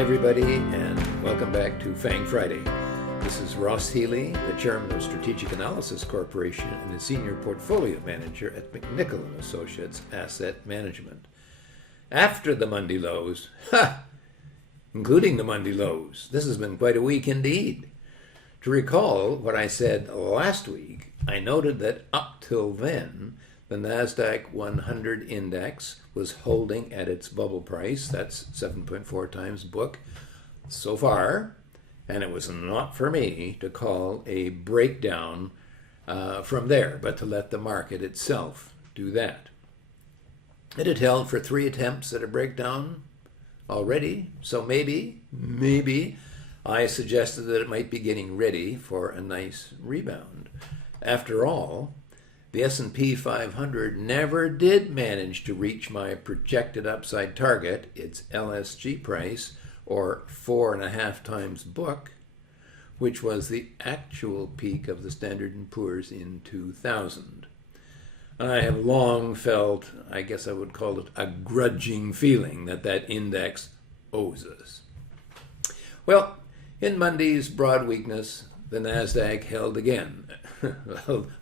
Hi everybody, and welcome back to FANG Friday. This is Ross Healy, the chairman of Strategic Analysis Corporation and the senior portfolio manager at McNichol & Associates Asset Management. After the Monday lows, including the Monday lows, this has been quite a week indeed. To recall what I said last week, I noted that up till then, the NASDAQ 100 index was holding at its bubble price, that's 7.4 times book so far, and it was not for me to call a breakdown from there, but to let the market itself do that. It had held for 3 attempts at a breakdown already, so maybe I suggested that it might be getting ready for a nice rebound. After all, the S&P 500 never did manage to reach my projected upside target, its LSG price, or 4.5 times book, which was the actual peak of the Standard & Poor's in 2000. I have long felt, I guess I would call it a grudging feeling, that index owes us. Well, in Monday's broad weakness, the NASDAQ held again.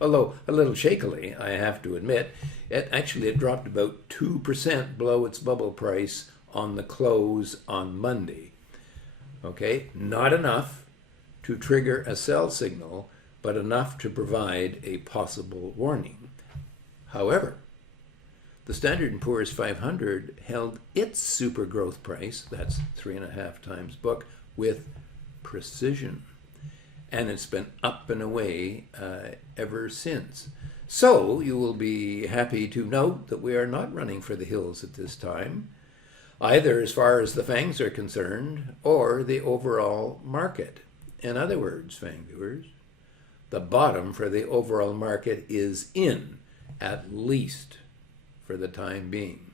Although a little shakily, I have to admit, it dropped about 2% below its bubble price on the close on Monday. Okay, not enough to trigger a sell signal, but enough to provide a possible warning. However, the Standard & Poor's 500 held its super growth price, that's 3.5 times book, with precision. And it's been up and away ever since. So you will be happy to note that we are not running for the hills at this time, either as far as the FANGs are concerned or the overall market. In other words, FANG viewers, the bottom for the overall market is in, at least for the time being.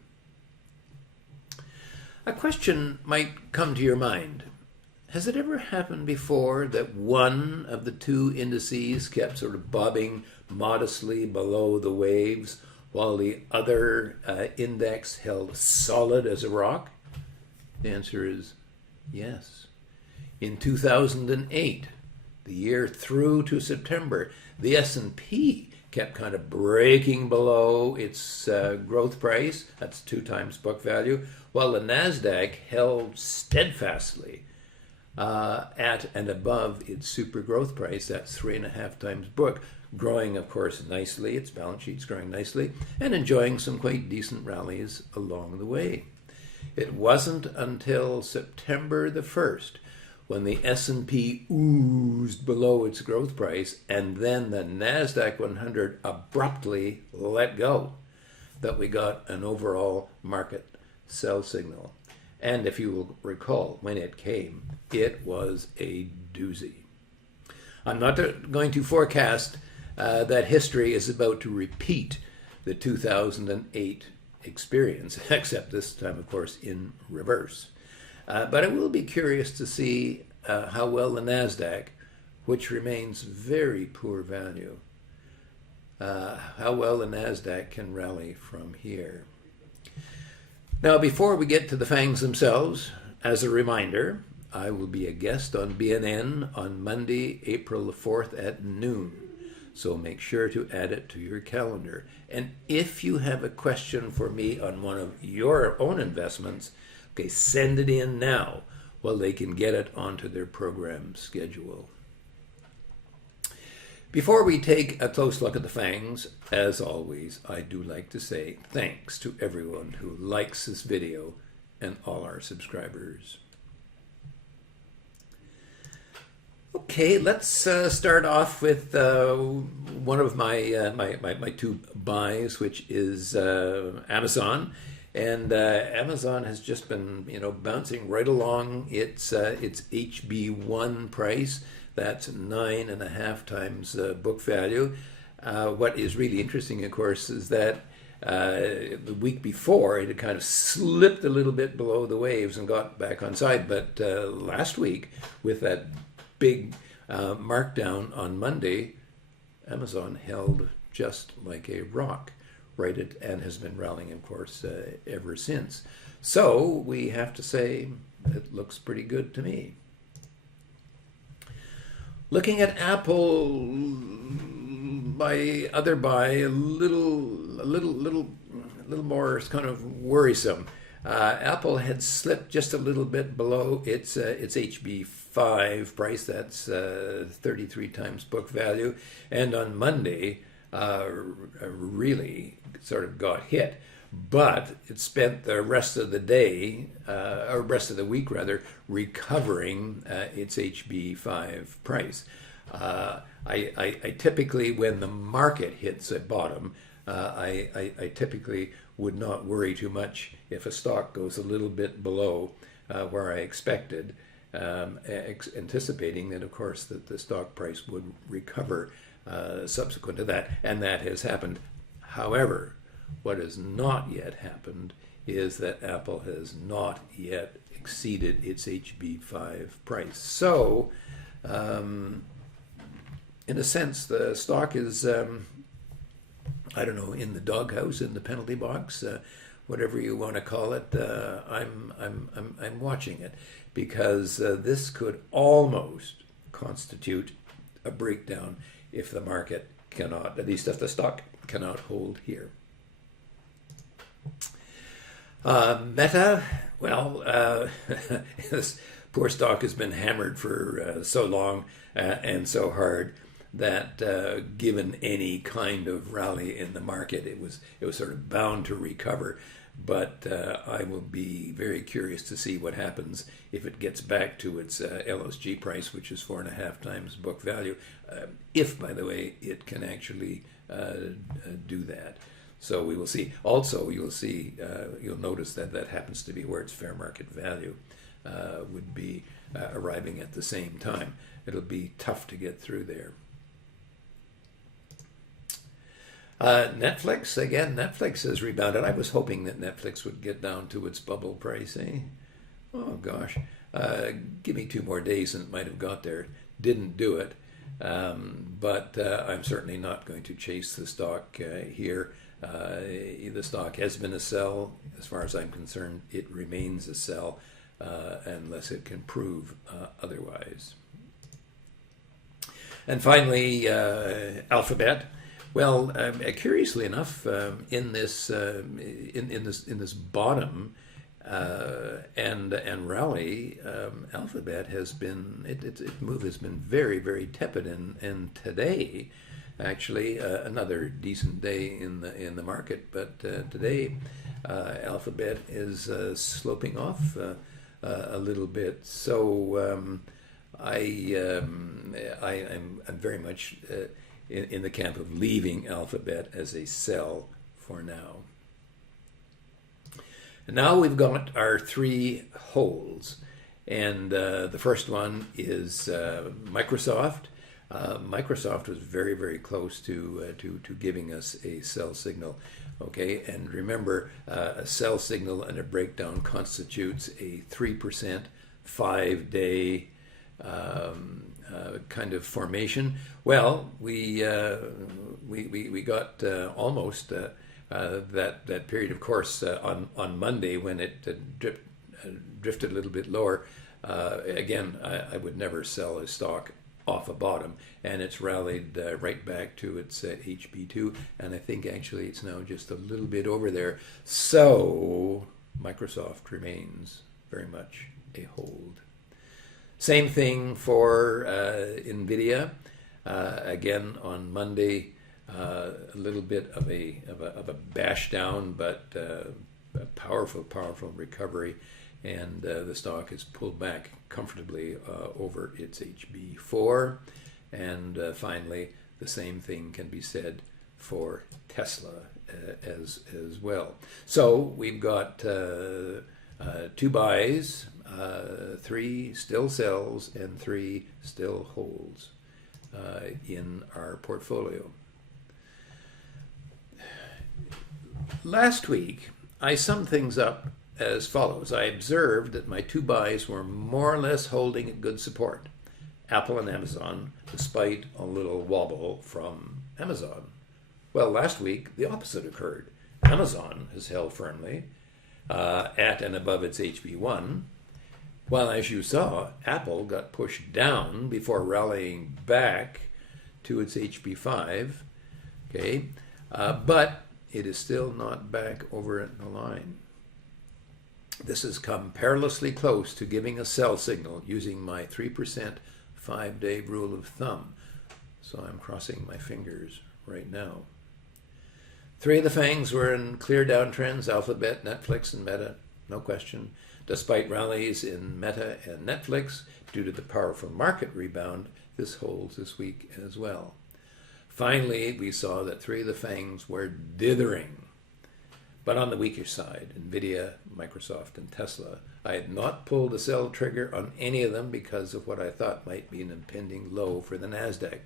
A question might come to your mind. Has it ever happened before that one of the two indices kept sort of bobbing modestly below the waves while the other index held solid as a rock? The answer is yes. In 2008, the year through to September, the S&P kept kind of breaking below its growth price, that's 2 times book value, while the NASDAQ held steadfastly at and above its super growth price, that's 3.5 times book, growing, of course, nicely, its balance sheet's growing nicely, and enjoying some quite decent rallies along the way. It wasn't until September the 1st, when the S&P oozed below its growth price, and then the NASDAQ 100 abruptly let go, that we got an overall market sell signal. And if you will recall, when it came, it was a doozy. I'm not going to forecast that history is about to repeat the 2008 experience, except this time, of course, in reverse. But I will be curious to see how well the NASDAQ, which remains very poor value, how well the NASDAQ can rally from here. Now, before we get to the FANGs themselves, as a reminder, I will be a guest on BNN on Monday, April the 4th at noon. So make sure to add it to your calendar. And if you have a question for me on one of your own investments, okay, send it in now while they can get it onto their program schedule. Before we take a close look at the FANGs, as always, I do like to say thanks to everyone who likes this video and all our subscribers. Okay, let's start off with one of my two buys, which is Amazon. And Amazon has just been, bouncing right along its HB1 price. That's 9.5 times book value. What is really interesting, of course, is that the week before it had kind of slipped a little bit below the waves and got back on side. But last week, with that big markdown on Monday, Amazon held just like a rock, rated and has been rallying, of course, ever since. So we have to say it looks pretty good to me. Looking at Apple, a little more kind of worrisome. Apple had slipped just a little bit below its HB5 price. That's 33 times book value, and on Monday really sort of got hit. But it spent the rest of the day, or rest of the week rather, recovering its HB5 price. I typically, when the market hits a bottom, I typically would not worry too much if a stock goes a little bit below where I expected, anticipating that, of course, that the stock price would recover subsequent to that, and that has happened. However, what has not yet happened is that Apple has not yet exceeded its HB5 price. So, in a sense, the stock is, I don't know, in the doghouse, in the penalty box, whatever you want to call it. I'm watching it because this could almost constitute a breakdown if the market cannot, at least if the stock cannot hold here. Meta, well, this poor stock has been hammered for so long and so hard that given any kind of rally in the market, it was sort of bound to recover. But I will be very curious to see what happens if it gets back to its LSG price, which is 4.5 times book value, if, by the way, it can actually do that. So we will see. Also, you'll notice that that happens to be where its fair market value would be arriving at the same time. It'll be tough to get through there. Netflix, again, Netflix has rebounded. I was hoping that Netflix would get down to its bubble price, eh? Oh, gosh. Give me 2 more days and it might have got there. Didn't do it. But I'm certainly not going to chase the stock here. The stock has been a sell. As far as I'm concerned, it remains a sell unless it can prove otherwise. And finally, Alphabet. Well, curiously enough, in this bottom and rally, Alphabet has been its move has been very, very tepid, and today, actually, another decent day in the market, but today, Alphabet is sloping off a little bit. So I'm very much in the camp of leaving Alphabet as a sell for now. And now we've got our 3 holds, and the first one is Microsoft. Microsoft was very, very close to giving us a sell signal. Okay, and remember, a sell signal and a breakdown constitutes a 3% 5-day kind of formation. Well, we got almost that period, of course, on Monday when it drifted a little bit lower. Again, I would never sell a stock off a bottom, and it's rallied right back to its HB2, and I think actually it's now just a little bit over there. So Microsoft remains very much a hold. Same thing for NVIDIA. Again, on Monday, a little bit of a bash down, but a powerful recovery, and the stock is pulled back comfortably over its HB4. And finally, the same thing can be said for Tesla as well. So we've got 2 buys, 3 still sells, and 3 still holds in our portfolio. Last week, I summed things up as follows. I observed that my 2 buys were more or less holding at good support, Apple and Amazon, despite a little wobble from Amazon. Well, last week, the opposite occurred. Amazon has held firmly at and above its HB1, while, as you saw, Apple got pushed down before rallying back to its HB5. Okay, but it is still not back over the line. This has come perilously close to giving a sell signal using my 3% 5-day rule of thumb. So I'm crossing my fingers right now. Three of the FANGs were in clear downtrends: Alphabet, Netflix, and Meta, no question. Despite rallies in Meta and Netflix due to the powerful market rebound, this holds this week as well. Finally, we saw that three of the FANGs were dithering. But on the weaker side, Nvidia, Microsoft, and Tesla, I had not pulled the sell trigger on any of them because of what I thought might be an impending low for the NASDAQ.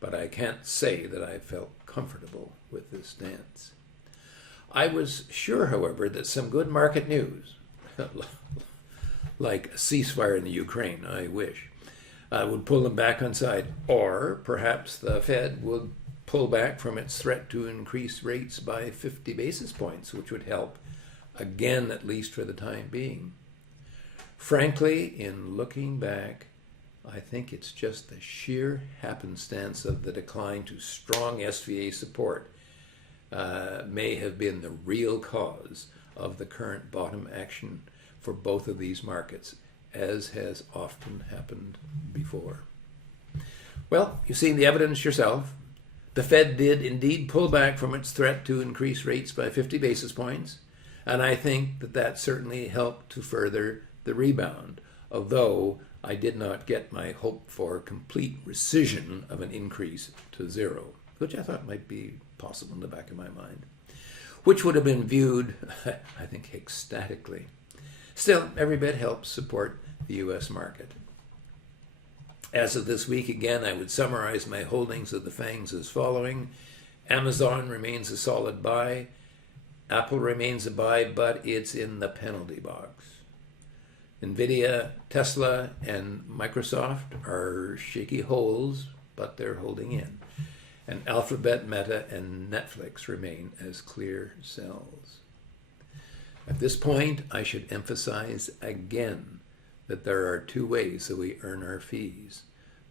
But I can't say that I felt comfortable with this stance. I was sure, however, that some good market news, like a ceasefire in the Ukraine, I wish, would pull them back on side, or perhaps the Fed would pull back from its threat to increase rates by 50 basis points, which would help, again, at least for the time being. Frankly, in looking back, I think it's just the sheer happenstance of the decline to strong SVA support may have been the real cause of the current bottom action for both of these markets, as has often happened before. Well, you've seen the evidence yourself. The Fed did indeed pull back from its threat to increase rates by 50 basis points, and I think that that certainly helped to further the rebound, although I did not get my hope for complete rescission of an increase to zero, which I thought might be possible in the back of my mind, which would have been viewed, I think, ecstatically. Still, every bit helps support the U.S. market. As of this week, again, I would summarize my holdings of the FANGs as following. Amazon remains a solid buy. Apple remains a buy, but it's in the penalty box. Nvidia, Tesla, and Microsoft are shaky holds, but they're holding in. And Alphabet, Meta, and Netflix remain as clear sells. At this point, I should emphasize again that there are two ways that we earn our fees.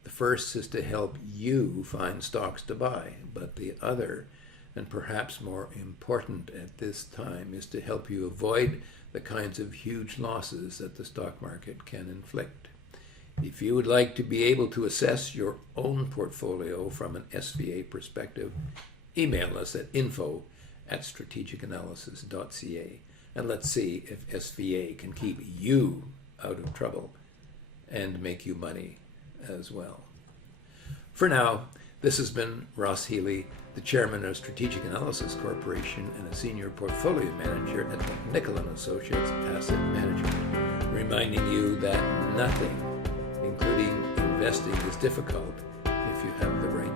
The first is to help you find stocks to buy, but the other, and perhaps more important at this time, is to help you avoid the kinds of huge losses that the stock market can inflict. If you would like to be able to assess your own portfolio from an SVA perspective, email us at info@strategicanalysis.ca, and let's see if SVA can keep you out of trouble and make you money as well. For now, this has been Ross Healy, the chairman of Strategic Analysis Corporation and a senior portfolio manager at McNichol & Associates Asset Management, reminding you that nothing, including investing, is difficult if you have the right